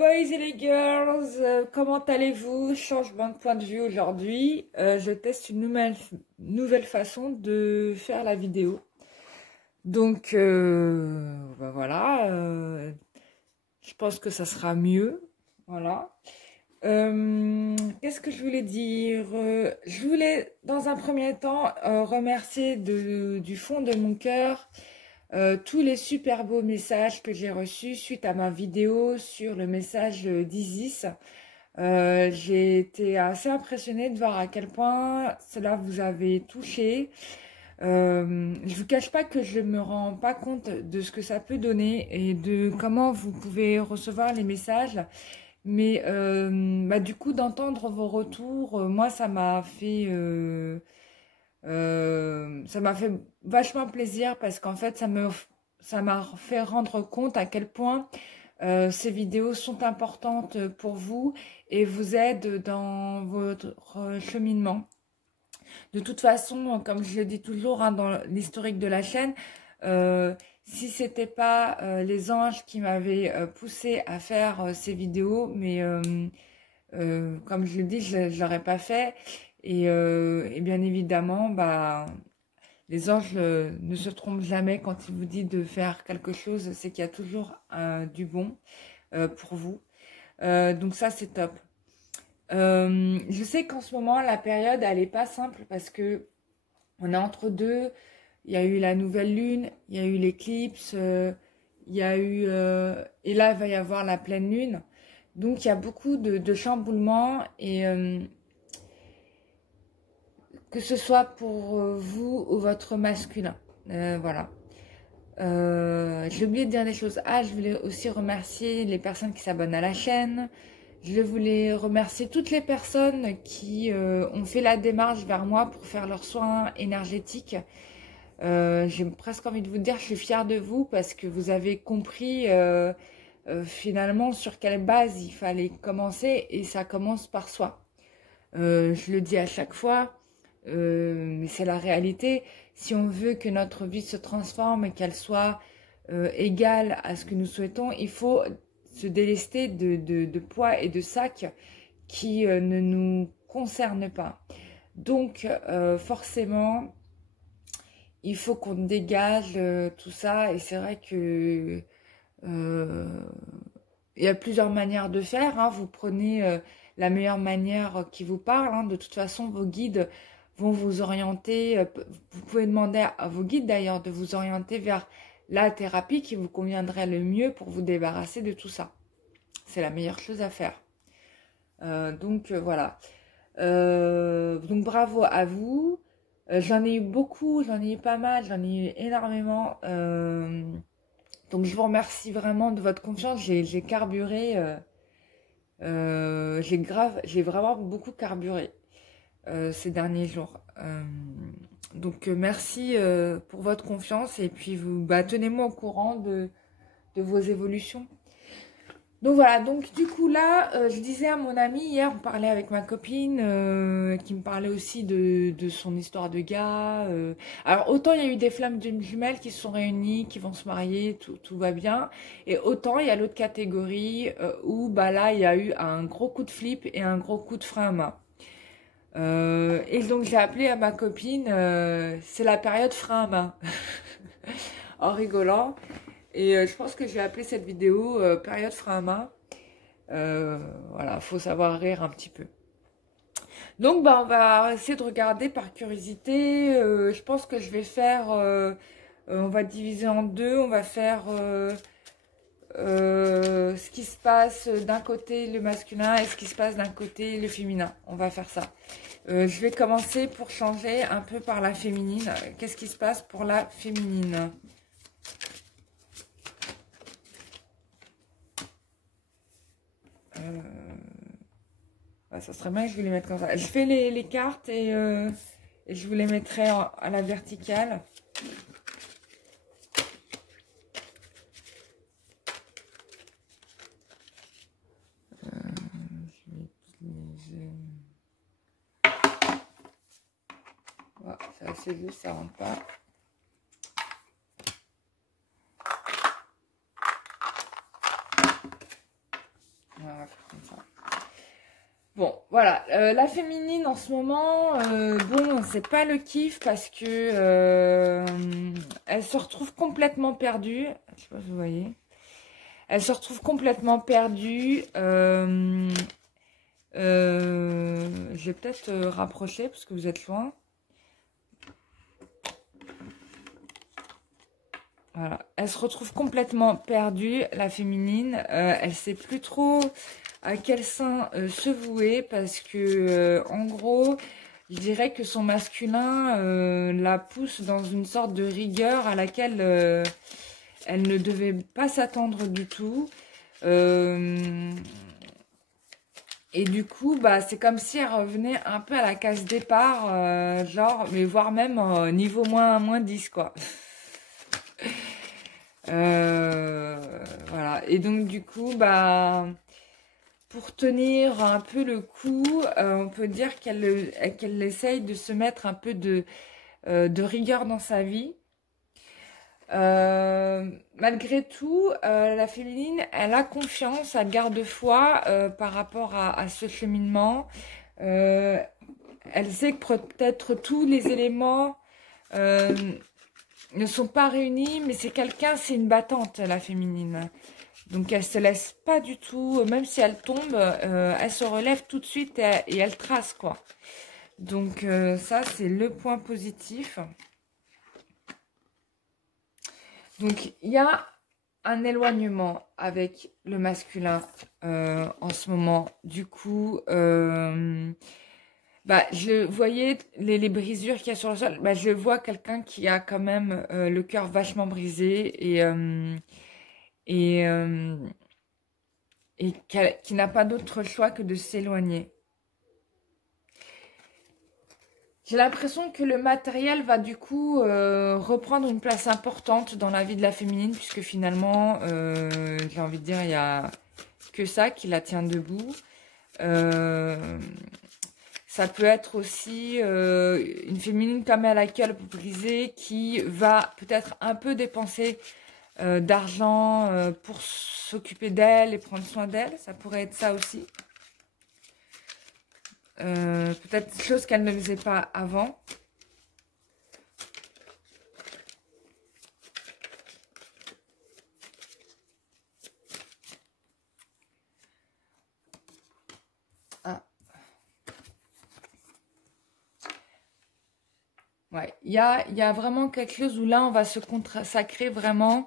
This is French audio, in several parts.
boys et les girls, comment allez-vous? Changement de point de vue aujourd'hui. Je teste une nouvelle façon de faire la vidéo. Donc, voilà, je pense que ça sera mieux. Voilà. Qu'est-ce que je voulais dire? Je voulais, dans un premier temps, remercier du fond de mon cœur tous les super beaux messages que j'ai reçus suite à ma vidéo sur le message d'Isis. J'ai été assez impressionnée de voir à quel point cela vous avait touché. Je vous cache pas que je me rends pas compte de ce que ça peut donner et de comment vous pouvez recevoir les messages. Mais du coup, d'entendre vos retours, moi, ça m'a fait vachement plaisir parce qu'en fait, ça m'a fait rendre compte à quel point ces vidéos sont importantes pour vous et vous aident dans votre cheminement. De toute façon, comme je le dis toujours hein, dans l'historique de la chaîne, si c'était pas les anges qui m'avaient poussé à faire ces vidéos, mais comme je le dis, je l'aurais pas fait. Et bien évidemment, les anges ne se trompent jamais quand ils vous disent de faire quelque chose, c'est qu'il y a toujours du bon pour vous. Donc ça, c'est top. Je sais qu'en ce moment, la période, elle est pas simple parce que on est entre deux. Il y a eu la nouvelle lune, il y a eu l'éclipse, il y a eu... et là, il va y avoir la pleine lune. Donc, il y a beaucoup de chamboulements et... que ce soit pour vous ou votre masculin. Voilà. J'ai oublié de dire des choses. Ah, je voulais aussi remercier les personnes qui s'abonnent à la chaîne. Je voulais remercier toutes les personnes qui ont fait la démarche vers moi pour faire leurs soins énergétiques. J'ai presque envie de vous dire, je suis fière de vous parce que vous avez compris finalement sur quelle base il fallait commencer et ça commence par soi. Je le dis à chaque fois, mais c'est la réalité. Si on veut que notre vie se transforme et qu'elle soit égale à ce que nous souhaitons, il faut se délester de poids et de sacs qui ne nous concernent pas. Donc, forcément, il faut qu'on dégage tout ça. Et c'est vrai que il y a plusieurs manières de faire. Hein. Vous prenez la meilleure manière qui vous parle. Hein. De toute façon, vos guides vont vous orienter. Vous pouvez demander à vos guides d'ailleurs de vous orienter vers la thérapie qui vous conviendrait le mieux pour vous débarrasser de tout ça. C'est la meilleure chose à faire. Donc voilà. Donc bravo à vous. J'en ai eu beaucoup, j'en ai eu pas mal, j'en ai eu énormément. Donc je vous remercie vraiment de votre confiance. J'ai carburé. J'ai vraiment beaucoup carburé ces derniers jours. Donc merci pour votre confiance et puis vous tenez-moi au courant de vos évolutions. Donc voilà, donc du coup là, je disais à mon ami, hier on parlait avec ma copine qui me parlait aussi de son histoire de gars. Alors autant il y a eu des flammes d'une jumelle qui se sont réunies, qui vont se marier, tout va bien. Et autant il y a l'autre catégorie où là il y a eu un gros coup de flip et un gros coup de frein à main. Et donc j'ai appelé à ma copine, c'est la période frein à main, en rigolant. Et je pense que j'ai appelé cette vidéo période frein à main. Voilà, faut savoir rire un petit peu. Donc on va essayer de regarder par curiosité. Je pense que je vais faire, on va diviser en deux. On va faire ce qui se passe d'un côté le masculin et ce qui se passe d'un côté le féminin. On va faire ça. Je vais commencer pour changer un peu par la féminine. Qu'est-ce qui se passe pour la féminine ? Ça serait bien que je vous les mette comme ça. Je fais les cartes et je vous les mettrai à la verticale. Je vais utiliser... Voilà, c'est assez juste, ça rentre pas. Voilà, la féminine en ce moment, bon, c'est pas le kiff parce que elle se retrouve complètement perdue. Je sais pas si vous voyez. Elle se retrouve complètement perdue. Je vais peut-être rapprocher parce que vous êtes loin. Voilà, elle se retrouve complètement perdue, la féminine. Elle sait plus trop à quel sein se vouer parce que, en gros, je dirais que son masculin la pousse dans une sorte de rigueur à laquelle elle ne devait pas s'attendre du tout. Et du coup, bah, c'est comme si elle revenait un peu à la case départ, genre, mais voire même niveau moins 10, quoi. Voilà. Et donc, du coup, bah, pour tenir un peu le coup, on peut dire qu'elle essaye de se mettre un peu de rigueur dans sa vie. Malgré tout, la féminine, elle a confiance, elle garde foi par rapport à ce cheminement. Euh, Elle sait que peut-être tous les éléments euh, ne sont pas réunis, mais c'est une battante, la féminine. Donc elle se laisse pas du tout, même si elle tombe, elle se relève tout de suite et elle trace, quoi. Donc ça, c'est le point positif. Donc il y a un éloignement avec le masculin en ce moment. Du coup, bah, vous voyez les brisures qu'il y a sur le sol. Bah, je vois quelqu'un qui a quand même le cœur vachement brisé et, euh, et qui n'a pas d'autre choix que de s'éloigner. J'ai l'impression que le matériel va du coup reprendre une place importante dans la vie de la féminine, puisque finalement, j'ai envie de dire, il n'y a que ça qui la tient debout. Ça peut être aussi une féminine comme elle a le cœur brisé qui va peut-être un peu dépenser d'argent pour s'occuper d'elle et prendre soin d'elle. Ça pourrait être ça aussi. Peut-être chose qu'elle ne faisait pas avant. Ah. Ouais, il y a vraiment quelque chose où là, on va se consacrer vraiment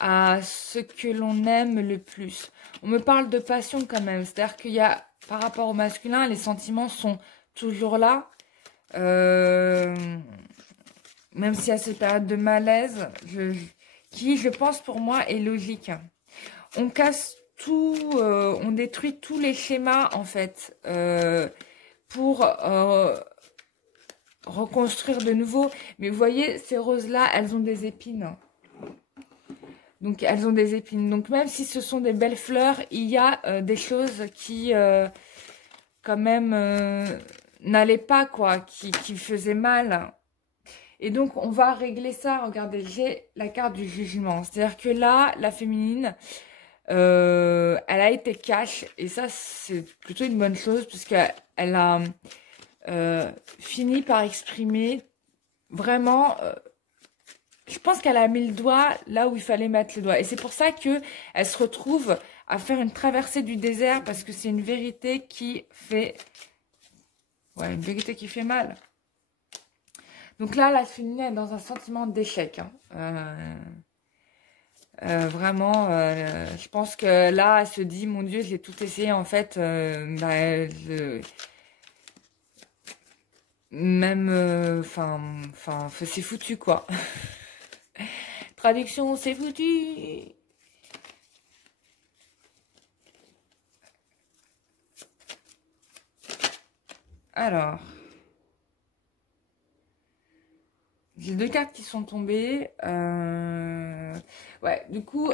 à ce que l'on aime le plus. On me parle de passion quand même. C'est-à-dire qu'il y a, par rapport au masculin, les sentiments sont toujours là. Même s'il y a cette période de malaise, qui, je pense, pour moi, est logique. On casse tout, on détruit tous les schémas, en fait, pour reconstruire de nouveau. Mais vous voyez, ces roses-là, elles ont des épines. Donc, elles ont des épines. Donc, même si ce sont des belles fleurs, il y a des choses qui, quand même, n'allaient pas, quoi, qui faisaient mal. Et donc, on va régler ça. Regardez, j'ai la carte du jugement. C'est-à-dire que là, la féminine, elle a été cash. Et ça, c'est plutôt une bonne chose puisqu'elle a fini par exprimer vraiment... je pense qu'elle a mis le doigt là où il fallait mettre le doigt. Et c'est pour ça qu'elle se retrouve à faire une traversée du désert parce que c'est une vérité qui fait... Ouais, une vérité qui fait mal. Donc là, la féminine est dans un sentiment d'échec. Hein. Vraiment, je pense que là, elle se dit, mon Dieu, j'ai tout essayé. En fait, même, enfin, c'est foutu, quoi. Traduction, c'est foutu. Alors... J'ai deux cartes qui sont tombées. Ouais, du coup,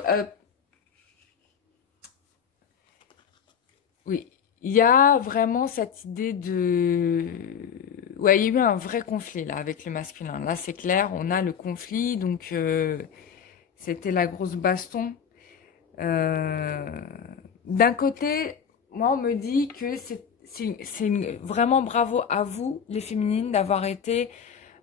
oui, il y a vraiment cette idée de... Ouais, il y a eu un vrai conflit là avec le masculin. Là, c'est clair, on a le conflit, donc c'était la grosse baston. D'un côté, moi, on me dit que vraiment bravo à vous, les féminines, d'avoir été,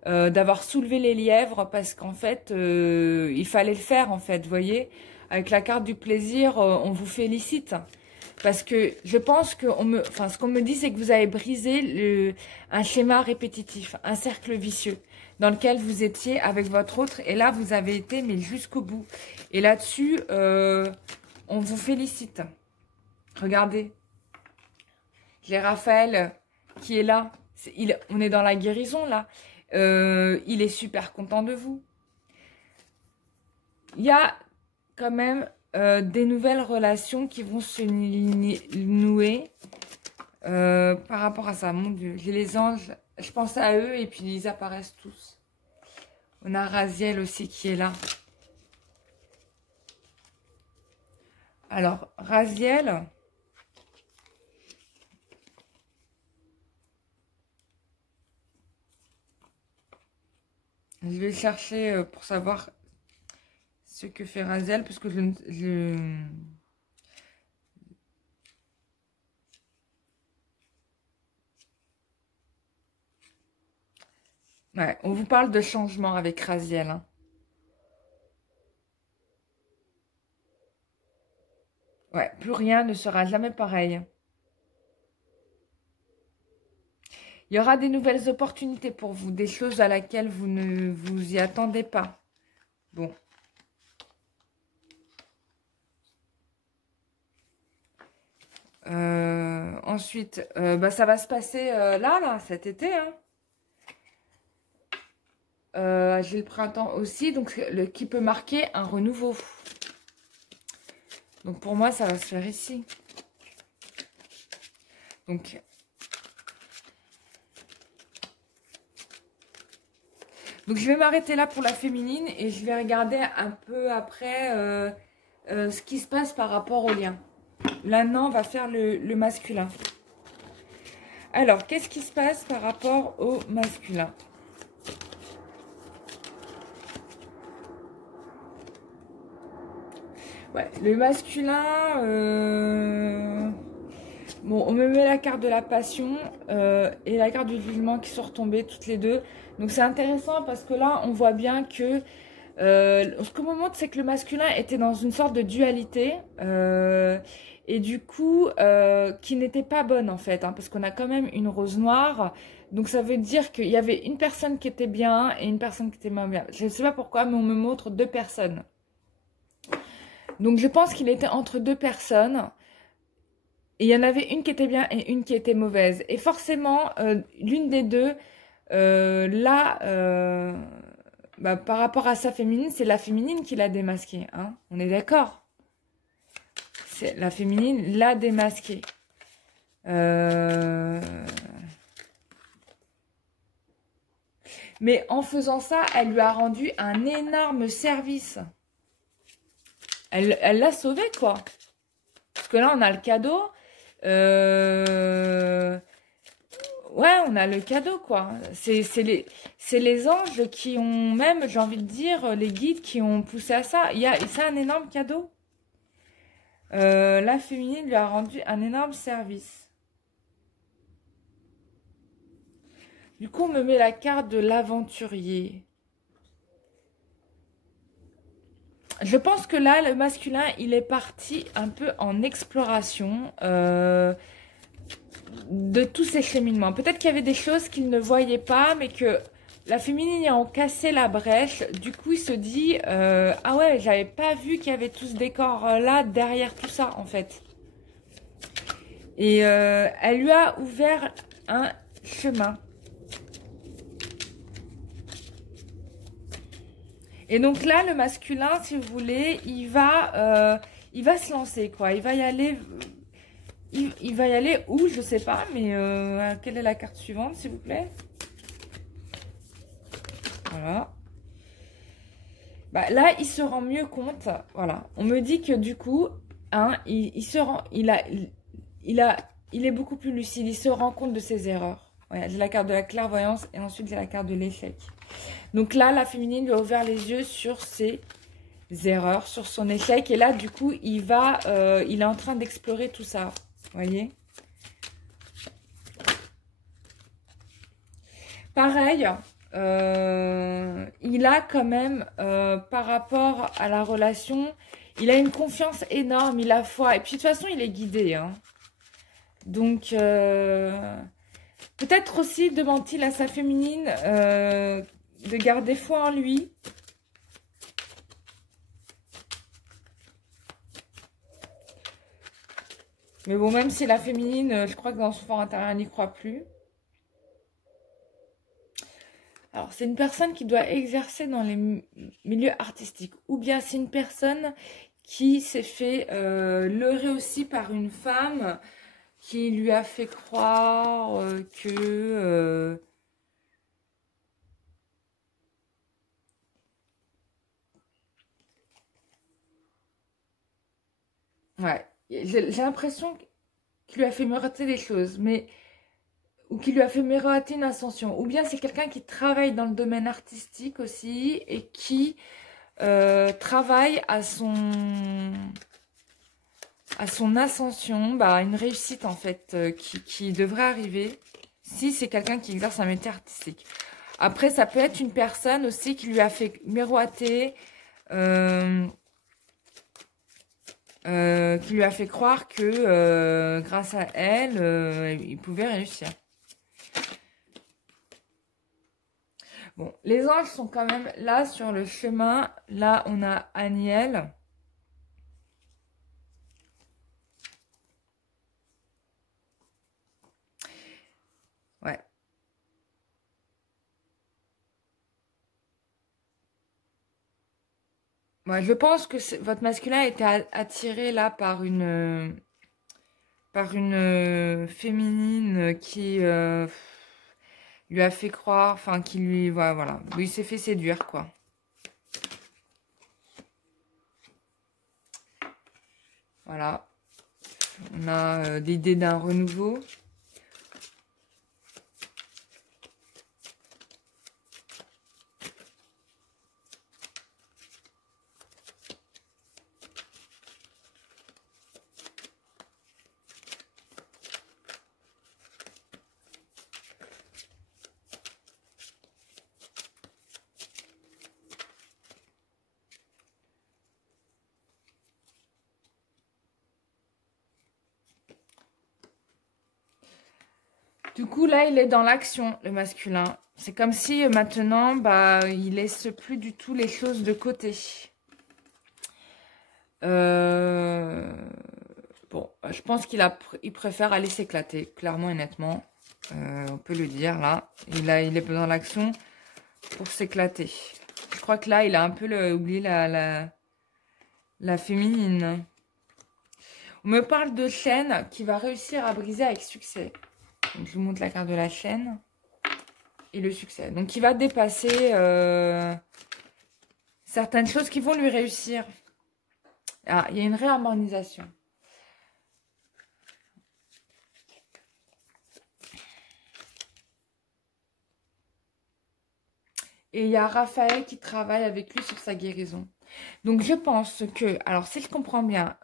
d'avoir soulevé les lièvres parce qu'en fait, il fallait le faire en fait, vous voyez. Avec la carte du plaisir, on vous félicite. Parce que je pense que ce qu'on me dit, c'est que vous avez brisé un schéma répétitif, un cercle vicieux dans lequel vous étiez avec votre autre. Et là, vous avez été, mais jusqu'au bout. Et là-dessus, on vous félicite. Regardez. J'ai Raphaël qui est là. On est dans la guérison, là. Il est super content de vous. Il y a quand même des nouvelles relations qui vont se nouer par rapport à ça. Mon Dieu, j'ai les anges, je pense à eux et puis ils apparaissent tous. On a Raziel aussi qui est là. Alors, Raziel, je vais chercher pour savoir ce que fait Raziel, parce que Ouais, on vous parle de changement avec Raziel. Hein. Ouais, plus rien ne sera jamais pareil. Il y aura des nouvelles opportunités pour vous, des choses à laquelle vous ne vous y attendez pas. Bon. Ensuite, ça va se passer là, cet été. Hein. J'ai le printemps aussi, donc qui peut marquer un renouveau. Donc pour moi, ça va se faire ici. Donc je vais m'arrêter là pour la féminine et je vais regarder un peu après ce qui se passe par rapport au lien. Là, non, on va faire le masculin. Alors, qu'est-ce qui se passe par rapport au masculin? Ouais, le masculin... Bon, on me met la carte de la passion et la carte du jugement qui sont retombées toutes les deux. Donc, c'est intéressant parce que là, on voit bien que... ce qu'on me montre, c'est que le masculin était dans une sorte de dualité et du coup, qui n'était pas bonne en fait, hein, parce qu'on a quand même une rose noire. Donc, ça veut dire qu'il y avait une personne qui était bien et une personne qui était moins bien. Je ne sais pas pourquoi, mais on me montre deux personnes. Donc, je pense qu'il était entre deux personnes. Et il y en avait une qui était bien et une qui était mauvaise. Et forcément, l'une des deux, par rapport à sa féminine, c'est la féminine qui l'a démasqué. Hein, on est d'accord? C'est la féminine l'a démasqué. Mais en faisant ça, elle lui a rendu un énorme service. Elle l'a sauvé, quoi. Parce que là, on a le cadeau. Ouais, on a le cadeau, quoi. C'est les anges qui ont même, j'ai envie de dire, les guides qui ont poussé à ça. C'est un énorme cadeau. La féminine lui a rendu un énorme service. Du coup, on me met la carte de l'aventurier. Je pense que là, le masculin, il est parti un peu en exploration de tous ces cheminements. Peut-être qu'il y avait des choses qu'il ne voyait pas, mais que la féminine ayant cassé la brèche, du coup, il se dit ah ouais, j'avais pas vu qu'il y avait tout ce décor-là derrière tout ça, en fait. Et elle lui a ouvert un chemin. Et donc là, le masculin, si vous voulez, il va se lancer, quoi. Il va y aller... Il va y aller où, je sais pas, mais quelle est la carte suivante, s'il vous plaît? Voilà. Bah, là, il se rend mieux compte. Voilà. On me dit que du coup, hein, il est beaucoup plus lucide. Il se rend compte de ses erreurs. Ouais, j'ai la carte de la clairvoyance et ensuite j'ai la carte de l'échec. Donc là, la féminine lui a ouvert les yeux sur ses erreurs, sur son échec. Et là, du coup, il est en train d'explorer tout ça. Vous voyez? pareil, il a quand même, par rapport à la relation, il a une confiance énorme, il a foi. Et puis de toute façon, il est guidé, hein. Donc, peut-être aussi demande-t-il à sa féminine de garder foi en lui. Mais bon, même si la féminine, je crois que dans son fort intérieur, elle n'y croit plus. Alors, c'est une personne qui doit exercer dans les milieux artistiques. Ou bien c'est une personne qui s'est fait leurrer aussi par une femme qui lui a fait croire que... ouais, j'ai l'impression qu'il lui a fait miroiter des choses, mais... ou qui lui a fait miroiter une ascension. Ou bien c'est quelqu'un qui travaille dans le domaine artistique aussi et qui travaille à son ascension, bah, une réussite en fait qui devrait arriver si c'est quelqu'un qui exerce un métier artistique. Après, ça peut être une personne aussi qui lui a fait miroiter, qui lui a fait croire que grâce à elle, il pouvait réussir. Bon, les anges sont quand même là sur le chemin. Là, on a Aniel. Ouais. Ouais, je pense que votre masculin était attiré là par une féminine qui lui a fait croire, enfin qui lui, voilà, il s'est fait séduire quoi. Voilà, on a l'idée d'un renouveau. Du coup, là, il est dans l'action, le masculin. C'est comme si maintenant, bah, il laisse plus du tout les choses de côté. Bon, je pense il préfère aller s'éclater, clairement et nettement. On peut le dire, là. Il est dans l'action pour s'éclater. Je crois que là, il a un peu oublié la féminine. On me parle de chaîne qui va réussir à briser avec succès. Donc, je vous montre la carte de la chaîne et le succès. Donc, il va dépasser certaines choses qui vont lui réussir. Ah, il y a une réharmonisation. Et il y a Raphaël qui travaille avec lui sur sa guérison. Donc, je pense que, alors, si je comprends bien,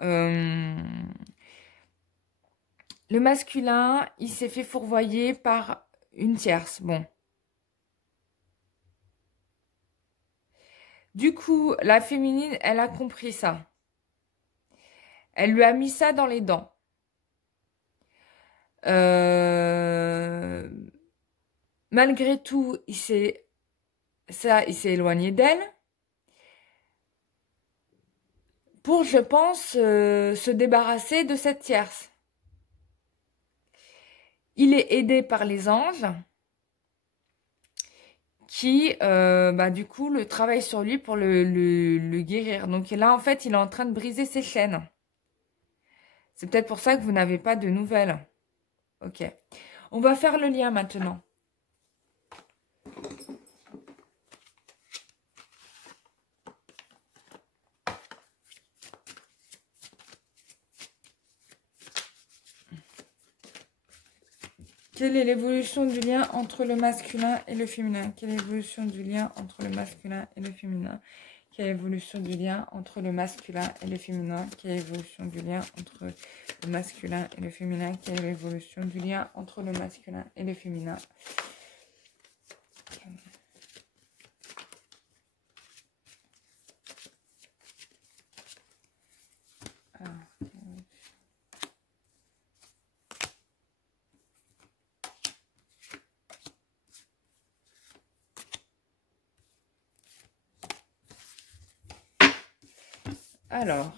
le masculin, il s'est fait fourvoyer par une tierce. Bon. Du coup, la féminine, elle a compris ça. Elle lui a mis ça dans les dents. Malgré tout, il s'est éloigné d'elle. Pour, je pense, se débarrasser de cette tierce. Il est aidé par les anges qui, du coup, le travaillent sur lui pour le guérir. Donc là, en fait, il est en train de briser ses chaînes. C'est peut-être pour ça que vous n'avez pas de nouvelles. Ok. On va faire le lien maintenant. Quelle est l'évolution du lien entre le masculin et le féminin? Quelle est l'évolution du lien entre le masculin et le féminin? Quelle est l'évolution du lien entre le masculin et le féminin? Quelle est l'évolution du lien entre le masculin et le féminin? Quelle est l'évolution du lien entre le masculin et le féminin? Alors,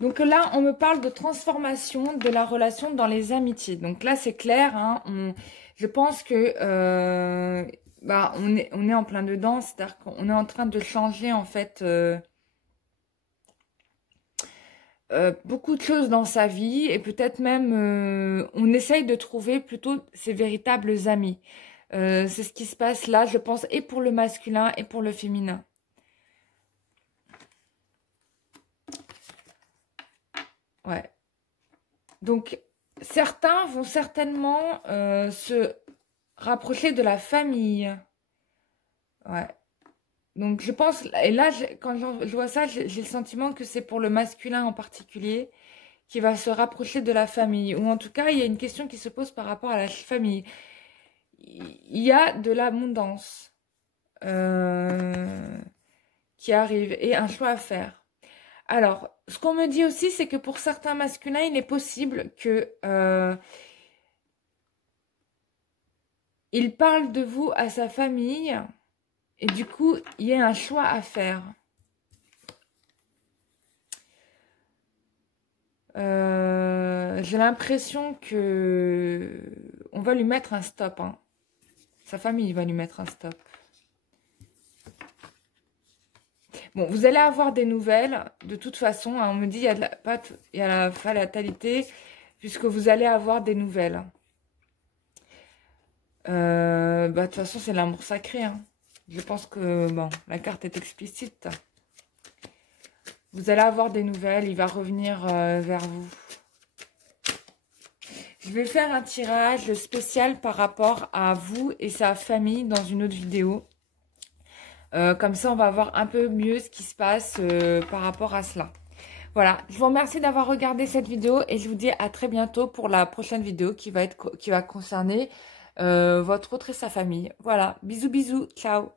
donc là, on me parle de transformation de la relation dans les amitiés. Donc là, c'est clair, hein, je pense que on est en plein dedans, c'est-à-dire qu'on est en train de changer en fait beaucoup de choses dans sa vie et peut-être même on essaye de trouver plutôt ses véritables amis. C'est ce qui se passe là, je pense, et pour le masculin et pour le féminin. Ouais. Donc, certains vont certainement se rapprocher de la famille. Ouais. Donc, je pense, et là, quand je vois ça, j'ai le sentiment que c'est pour le masculin en particulier qui va se rapprocher de la famille. Ou en tout cas, il y a une question qui se pose par rapport à la famille. Il y a de l'abondance qui arrive et un choix à faire. Alors, ce qu'on me dit aussi, c'est que pour certains masculins, il est possible que il parle de vous à sa famille et du coup, il y a un choix à faire. J'ai l'impression que on va lui mettre un stop. Hein. Sa famille va lui mettre un stop. Bon, vous allez avoir des nouvelles, de toute façon, hein, on me dit il y a la fatalité, puisque vous allez avoir des nouvelles. De toute façon, c'est l'amour sacré. Hein. Je pense que, bon, la carte est explicite. Vous allez avoir des nouvelles, il va revenir vers vous. Je vais faire un tirage spécial par rapport à vous et sa famille dans une autre vidéo. Comme ça, on va voir un peu mieux ce qui se passe par rapport à cela. Voilà, je vous remercie d'avoir regardé cette vidéo et je vous dis à très bientôt pour la prochaine vidéo qui va concerner votre autre et sa famille. Voilà, bisous bisous, ciao.